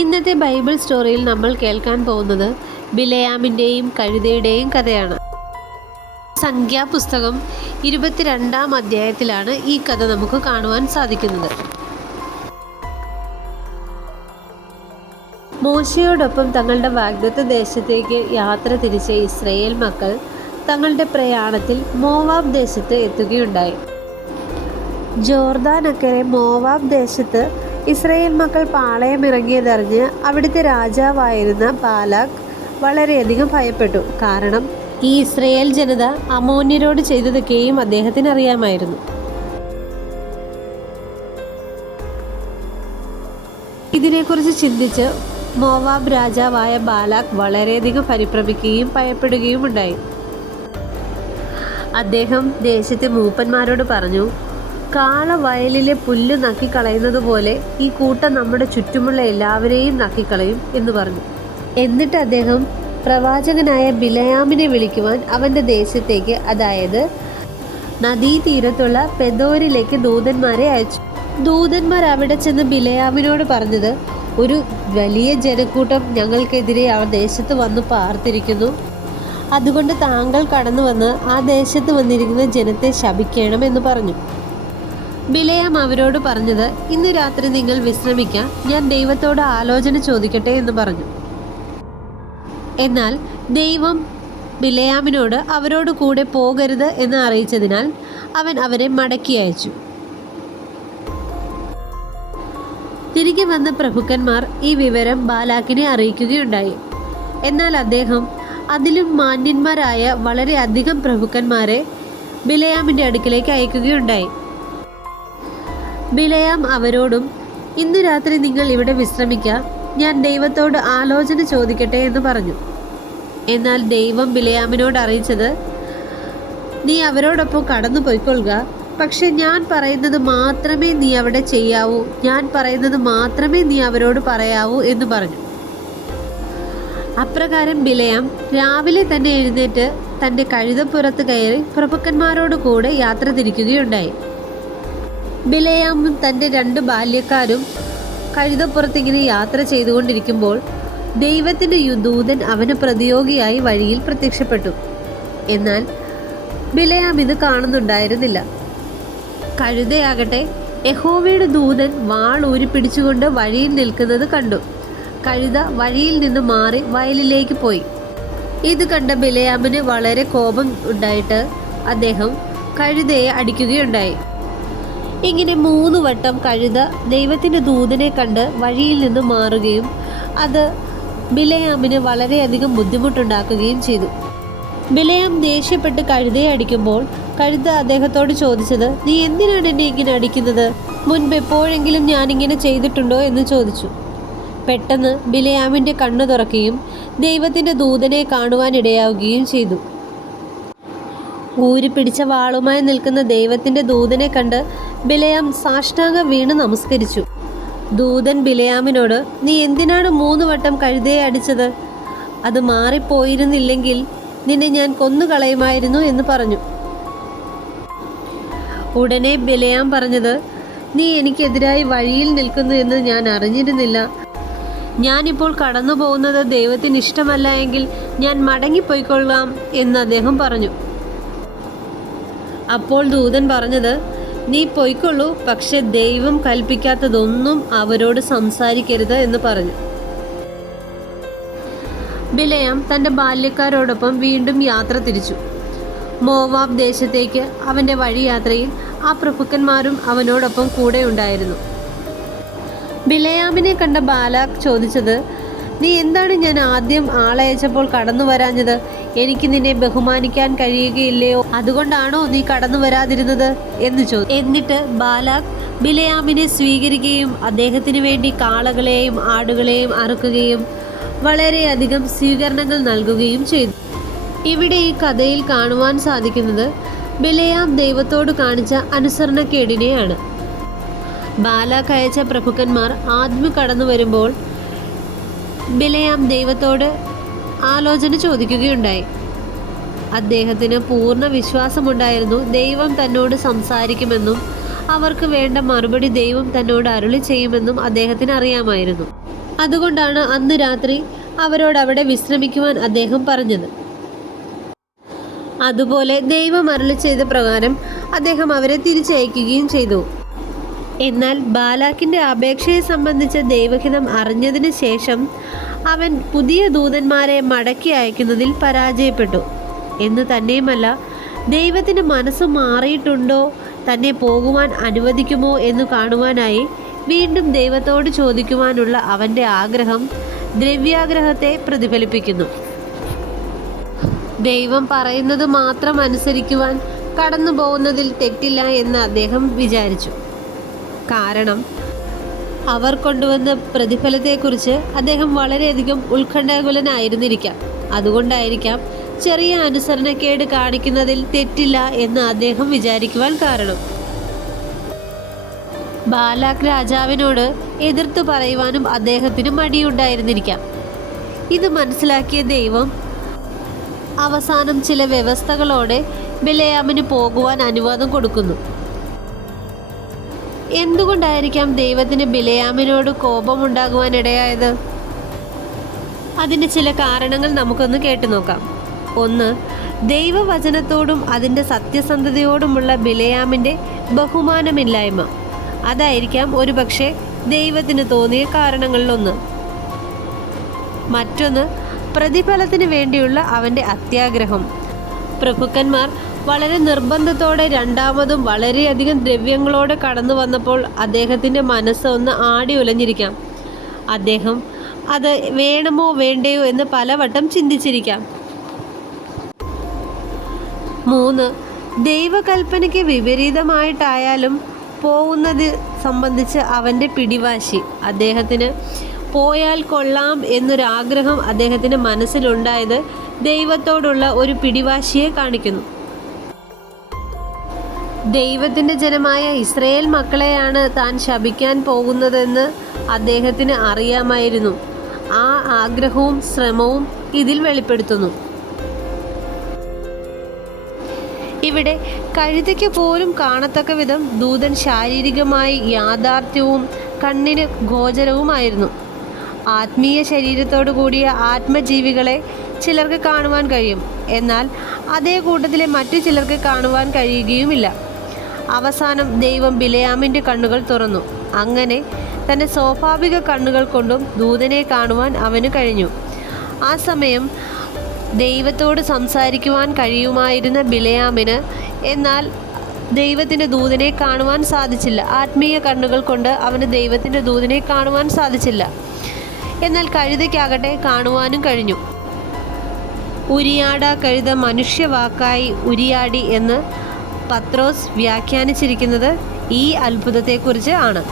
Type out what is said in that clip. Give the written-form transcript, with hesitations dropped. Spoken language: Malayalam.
ഇന്നത്തെ ബൈബിൾ സ്റ്റോറിയിൽ നമ്മൾ കേൾക്കാൻ പോകുന്നത് ബിലെയാമിൻ്റെയും കഴുതയുടെയും കഥയാണ്. സംഖ്യാപുസ്തകം 22-ാം അധ്യായത്തിലാണ് ഈ കഥ നമുക്ക് കാണുവാൻ സാധിക്കുന്നത്. മോശയോടൊപ്പം തങ്ങളുടെ വാഗ്ദത്ത ദേശത്തേക്ക് യാത്ര തിരിച്ച ഇസ്രായേൽ മക്കൾ തങ്ങളുടെ പ്രയാണത്തിൽ മോവാബ് ദേശത്ത് എത്തുകയുണ്ടായി. ജോർദാനക്കരെ മോവാബ് ദേശത്ത് ഇസ്രായേൽ മക്കൾ പാളയമിറങ്ങിയതറിഞ്ഞ് അവിടുത്തെ രാജാവായിരുന്ന ബാലാക്ക് വളരെയധികം ഭയപ്പെട്ടു. കാരണം ഈ ഇസ്രായേൽ ജനത അമോന്യരോട് ചെയ്തതൊക്കെയും അദ്ദേഹത്തിന് അറിയാമായിരുന്നു. ഇതിനെക്കുറിച്ച് ചിന്തിച്ച് മോവാബ് രാജാവായ ബാലാക്ക് വളരെയധികം പരിഭ്രമിക്കുകയും ഭയപ്പെടുകയും ഉണ്ടായി. അദ്ദേഹം ദേശത്തെ മൂപ്പന്മാരോട് പറഞ്ഞു, കാള വയലിലെ പുല്ല് നക്കിക്കളയുന്നത് പോലെ ഈ കൂട്ടം നമ്മുടെ ചുറ്റുമുള്ള എല്ലാവരെയും നക്കിക്കളയും എന്ന് പറഞ്ഞു. എന്നിട്ട് അദ്ദേഹം പ്രവാചകനായ ബിലെയാമിനെ വിളിക്കുവാൻ അവൻ്റെ ദേശത്തേക്ക്, അതായത് നദീതീരത്തുള്ള പെദോരിലേക്ക് ദൂതന്മാരെ അയച്ചു. ദൂതന്മാർ അവിടെ ചെന്ന് ബിലെയാമിനോട് പറഞ്ഞത്, ഒരു വലിയ ജനക്കൂട്ടം ഞങ്ങൾക്കെതിരെ ആ ദേശത്ത് വന്ന് പാർത്തിരിക്കുന്നു. അതുകൊണ്ട് താങ്കൾ കടന്നു വന്ന് ആ ദേശത്ത് വന്നിരിക്കുന്ന ജനത്തെ ശപിക്കണം എന്ന് പറഞ്ഞു. ബിലെയാം അവരോട് പറഞ്ഞത്, ഇന്ന് രാത്രി നിങ്ങൾ വിശ്രമിക്കാം, ഞാൻ ദൈവത്തോട് ആലോചന ചോദിക്കട്ടെ എന്ന് പറഞ്ഞു. എന്നാൽ ദൈവം ബിലെയാമിനോട് അവരോട് കൂടെ പോകരുത് എന്ന് അറിയിച്ചതിനാൽ അവൻ അവരെ മടക്കി അയച്ചു. തിരികെ വന്ന പ്രഭുക്കന്മാർ ഈ വിവരം ബാലാക്കിനെ അറിയിക്കുകയുണ്ടായി. എന്നാൽ അദ്ദേഹം അതിലും മാന്യന്മാരായ വളരെയധികം പ്രഭുക്കന്മാരെ ബിലെയാമിൻ്റെ അടുക്കിലേക്ക് അയക്കുകയുണ്ടായി. ബിലെയാം അവരോടും, ഇന്ന് രാത്രി നിങ്ങൾ ഇവിടെ വിശ്രമിക്കുക, ഞാൻ ദൈവത്തോട് ആലോചന ചോദിക്കട്ടെ എന്ന് പറഞ്ഞു. എന്നാൽ ദൈവം ബിലെയാമിനോട് അറിയിച്ചത്, നീ അവരോടൊപ്പം കടന്നു പോയിക്കൊള്ളുക, പക്ഷെ ഞാൻ പറയുന്നത് മാത്രമേ നീ അവിടെ ചെയ്യാവൂ, ഞാൻ പറയുന്നത് മാത്രമേ നീ അവരോട് പറയാവൂ എന്ന് പറഞ്ഞു. അപ്രകാരം ബിലെയാം രാവിലെ തന്നെ എഴുന്നേറ്റ് തൻ്റെ കഴുതപ്പുറത്ത് കയറി പ്രഭുക്കന്മാരോട് കൂടെ യാത്ര തിരിക്കുകയുണ്ടായി. ബിലെയാമും തൻ്റെ 2 ബാല്യക്കാരും കഴുതപ്പുറത്തിങ്ങനെ യാത്ര ചെയ്തുകൊണ്ടിരിക്കുമ്പോൾ ദൈവത്തിൻ്റെ ദൂതൻ അവന് പ്രതിയോഗിയായി വഴിയിൽ പ്രത്യക്ഷപ്പെട്ടു. എന്നാൽ ബിലെയാം ഇത് കാണുന്നുണ്ടായിരുന്നില്ല. കഴുതയാകട്ടെ യഹോവയുടെ ദൂതൻ വാൾ ഊരിപ്പിടിച്ചുകൊണ്ട് വഴിയിൽ നിൽക്കുന്നത് കണ്ടു. കഴുത വഴിയിൽ നിന്ന് മാറി വയലിലേക്ക് പോയി. ഇത് കണ്ട ബിലെയാമിന് വളരെ കോപം ഉണ്ടായിട്ട് അദ്ദേഹം കഴുതയെ അടിക്കുകയുണ്ടായി. ഇങ്ങനെ 3 വട്ടം കഴുത ദൈവത്തിൻ്റെ ദൂതനെ കണ്ട് വഴിയിൽ നിന്ന് മാറുകയും അത് ബിലെയാമിന് വളരെയധികം ബുദ്ധിമുട്ടുണ്ടാക്കുകയും ചെയ്തു. ബിലെയാം ദേഷ്യപ്പെട്ട് കഴുതയെ അടിക്കുമ്പോൾ കഴുത അദ്ദേഹത്തോട് ചോദിച്ചത്, നീ എന്തിനാണ് എന്നെ ഇങ്ങനെ അടിക്കുന്നത്? മുൻപ് എപ്പോഴെങ്കിലും ഞാനിങ്ങനെ ചെയ്തിട്ടുണ്ടോ എന്ന് ചോദിച്ചു. പെട്ടെന്ന് ബിലെയാമിൻ്റെ കണ്ണു തുറക്കുകയും ദൈവത്തിൻ്റെ ദൂതനെ കാണുവാനിടയാവുകയും ചെയ്തു. ഊരിപ്പിടിച്ച വാളുമായി നിൽക്കുന്ന ദൈവത്തിൻ്റെ ദൂതനെ കണ്ട് ബിലെയാം സാഷ്ടാംഗം വീണ് നമസ്കരിച്ചു. ദൂതൻ ബിലെയാമിനോട്, നീ എന്തിനാണ് 3 വട്ടം കഴുതയെ അടിച്ചത്? അത് മാറിപ്പോയിരുന്നില്ലെങ്കിൽ നിന്നെ ഞാൻ കൊന്നുകളയുമായിരുന്നു എന്ന് പറഞ്ഞു. ഉടനെ ബിലെയാം പറഞ്ഞത്, നീ എനിക്കെതിരായി വഴിയിൽ നിൽക്കുന്നു എന്ന് ഞാൻ അറിഞ്ഞിരുന്നില്ല. ഞാനിപ്പോൾ കടന്നു പോകുന്നത് ദൈവത്തിന് ഇഷ്ടമല്ല എങ്കിൽ ഞാൻ മടങ്ങിപ്പോയിക്കൊള്ളാം എന്ന് അദ്ദേഹം പറഞ്ഞു. അപ്പോൾ ദൂതൻ പറഞ്ഞത്, നീ പൊയ്ക്കൊള്ളൂ, പക്ഷെ ദൈവം കൽപ്പിക്കാത്തതൊന്നും അവരോട് സംസാരിക്കരുത് എന്ന് പറഞ്ഞു. ബിലെയാം തൻ്റെ ബാല്യക്കാരോടൊപ്പം വീണ്ടും യാത്ര തിരിച്ചു. മോവാബ് ദേശത്തേക്ക് അവൻ്റെ വഴിയാത്രയിൽ ആ പ്രഭുക്കന്മാരും അവനോടൊപ്പം കൂടെ ഉണ്ടായിരുന്നു. ബിലെയാമിനെ കണ്ട ബാലാക്ക് ചോദിച്ചത്, നീ എന്താണ് ഞാൻ ആദ്യം ആളയച്ചപ്പോൾ കടന്നു വരാഞ്ഞത്? എനിക്ക് നിന്നെ ബഹുമാനിക്കാൻ കഴിയുകയില്ലയോ? അതുകൊണ്ടാണോ നീ കടന്നു വരാതിരുന്നത് എന്ന് ചോദിച്ചു. എന്നിട്ട് ബാലാക്ക് ബിലെയാമിനെ സ്വീകരിക്കുകയും അദ്ദേഹത്തിന് വേണ്ടി കാളകളെയും ആടുകളെയും അറുക്കുകയും വളരെയധികം സ്വീകരണങ്ങൾ നൽകുകയും ചെയ്തു. ഇവിടെ ഈ കഥയിൽ കാണുവാൻ സാധിക്കുന്നത് ബിലെയാം ദൈവത്തോട് കാണിച്ച അനുസരണക്കേടിനെയാണ്. ബാലാക്ക് അയച്ച പ്രഭുക്കന്മാർ ആദ്യം കടന്നു വരുമ്പോൾ ബിലെയാം ദൈവത്തോട് ആലോചന ചോദിക്കുകയുണ്ടായി. അദ്ദേഹത്തിന് പൂർണ്ണ വിശ്വാസമുണ്ടായിരുന്നു ദൈവം തന്നോട് സംസാരിക്കുമെന്നും അവർക്ക് വേണ്ട മറുപടി ദൈവം തന്നോട് അരുളി ചെയ്യുമെന്നും അദ്ദേഹത്തിന് അറിയാമായിരുന്നു. അതുകൊണ്ടാണ് അന്ന് രാത്രി അവരോട് അവിടെ വിശ്രമിക്കുവാൻ അദ്ദേഹം പറഞ്ഞത്. അതുപോലെ ദൈവം അരുളി ചെയ്ത പ്രകാരം അദ്ദേഹം അവരെ തിരിച്ചയക്കുകയും ചെയ്തു. എന്നാൽ ബാലാക്കിൻ്റെ അപേക്ഷയെ സംബന്ധിച്ച ദൈവഹിതം അറിഞ്ഞതിന് ശേഷം അവൻ പുതിയ ദൂതന്മാരെ മടക്കി അയക്കുന്നതിൽ പരാജയപ്പെട്ടു. എന്ന് തന്നെയുമല്ല, ദൈവത്തിന് മനസ്സ് മാറിയിട്ടുണ്ടോ, തന്നെ പോകുവാൻ അനുവദിക്കുമോ എന്ന് കാണുവാനായി വീണ്ടും ദൈവത്തോട് ചോദിക്കുവാനുള്ള അവൻ്റെ ആഗ്രഹം ദ്രവ്യാഗ്രഹത്തെ പ്രതിഫലിപ്പിക്കുന്നു. ദൈവം പറയുന്നത് മാത്രം അനുസരിക്കുവാൻ കടന്നു പോകുന്നതിൽ തെറ്റില്ല എന്ന് അദ്ദേഹം വിചാരിച്ചു. കാരണം അവർ കൊണ്ടുവന്ന പ്രതിഫലത്തെക്കുറിച്ച് അദ്ദേഹം വളരെയധികം ഉത്കണ്ഠാകുലനായിരുന്നിരിക്കാം. അതുകൊണ്ടായിരിക്കാം ചെറിയ അനുസരണക്കേട് കാണിക്കുന്നതിൽ തെറ്റില്ല എന്ന് അദ്ദേഹം വിചാരിക്കുവാൻ കാരണം. ബാലാക്ക് രാജാവിനോട് എതിർത്തു പറയുവാനും അദ്ദേഹത്തിന് മടിയുണ്ടായിരുന്നിരിക്കാം. ഇത് മനസ്സിലാക്കിയ ദൈവം അവസാനം ചില വ്യവസ്ഥകളോടെ ബിലെയാമിന് പോകുവാൻ അനുവാദം കൊടുക്കുന്നു. എന്തുകൊണ്ടായിരിക്കാം ദൈവത്തിന് ബിലെയാമിനോട് കോപമുണ്ടാകുവാനിടയായത്? അതിന് ചില കാരണങ്ങൾ നമുക്കൊന്ന് കേട്ടു നോക്കാം. ഒന്ന്, ദൈവവചനത്തോടും അതിൻ്റെ സത്യസന്ധതയോടുമുള്ള ബിലെയാമിൻ്റെ ബഹുമാനമില്ലായ്മ. അതായിരിക്കാം ഒരുപക്ഷെ ദൈവത്തിന് തോന്നിയ കാരണങ്ങളിലൊന്ന്. മറ്റൊന്ന്, പ്രതിഫലത്തിന് വേണ്ടിയുള്ള അവൻ്റെ അത്യാഗ്രഹം. പ്രഭുക്കന്മാർ വളരെ നിർബന്ധത്തോടെ രണ്ടാമതും വളരെയധികം ദ്രവ്യങ്ങളോടെ കടന്നു വന്നപ്പോൾ അദ്ദേഹത്തിൻ്റെ മനസ്സ് ഒന്ന് ആടി ഉലഞ്ഞിരിക്കാം. അദ്ദേഹം അത് വേണമോ വേണ്ടയോ എന്ന് പലവട്ടം ചിന്തിച്ചിരിക്കാം. 3, ദൈവകൽപ്പനയ്ക്ക് വിപരീതമായിട്ടായാലും പോകുന്നത് സംബന്ധിച്ച് അവൻ്റെ പിടിവാശി. അദ്ദേഹത്തിന് പോയാൽ കൊള്ളാം എന്നൊരാഗ്രഹം അദ്ദേഹത്തിൻ്റെ മനസ്സിലുണ്ടായത് ദൈവത്തോടുള്ള ഒരു പിടിവാശിയെ കാണിക്കുന്നു. ദൈവത്തിൻ്റെ ജനമായ ഇസ്രായേൽ മക്കളെയാണ് താൻ ശപിക്കാൻ പോകുന്നതെന്ന് അദ്ദേഹത്തിന് അറിയാമായിരുന്നു. ആ ആഗ്രഹവും ശ്രമവും ഇതിൽ വെളിപ്പെടുത്തുന്നു. ഇവിടെ കഴുതയ്ക്ക് പോലും കാണത്തക്ക വിധം ദൂതൻ ശാരീരികമായി യാഥാർത്ഥ്യവും കണ്ണിന് ഗോചരവുമായിരുന്നു. ആത്മീയ ശരീരത്തോടു കൂടിയ ആത്മജീവികളെ ചിലർക്ക് കാണുവാൻ കഴിയും, എന്നാൽ അതേ കൂട്ടത്തിലെ മറ്റു ചിലർക്ക് കാണുവാൻ കഴിയുകയുമില്ല. അവസാനം ദൈവം ബിലെയാമിൻ്റെ കണ്ണുകൾ തുറന്നു. അങ്ങനെ തൻ്റെ സ്വാഭാവിക കണ്ണുകൾ കൊണ്ടും ദൂതനെ കാണുവാൻ അവന് കഴിഞ്ഞു. ആ സമയം ദൈവത്തോട് സംസാരിക്കുവാൻ കഴിയുമായിരുന്ന ബിലെയാമിന് എന്നാൽ ദൈവത്തിൻ്റെ ദൂതനെ കാണുവാൻ സാധിച്ചില്ല. ആത്മീയ കണ്ണുകൾ കൊണ്ട് അവന് ദൈവത്തിൻ്റെ ദൂതനെ കാണുവാൻ സാധിച്ചില്ല. എന്നാൽ കഴുതയ്ക്കാകട്ടെ കാണുവാനും കഴിഞ്ഞു. ഉരിയാട കഴുത മനുഷ്യവാക്കായി ഉരിയാടി എന്ന് പത്രോസ് വ്യാഖ്യാനിച്ചിരിക്കുന്നത് ഈ അത്ഭുതത്തെക്കുറിച്ച് ആണ്.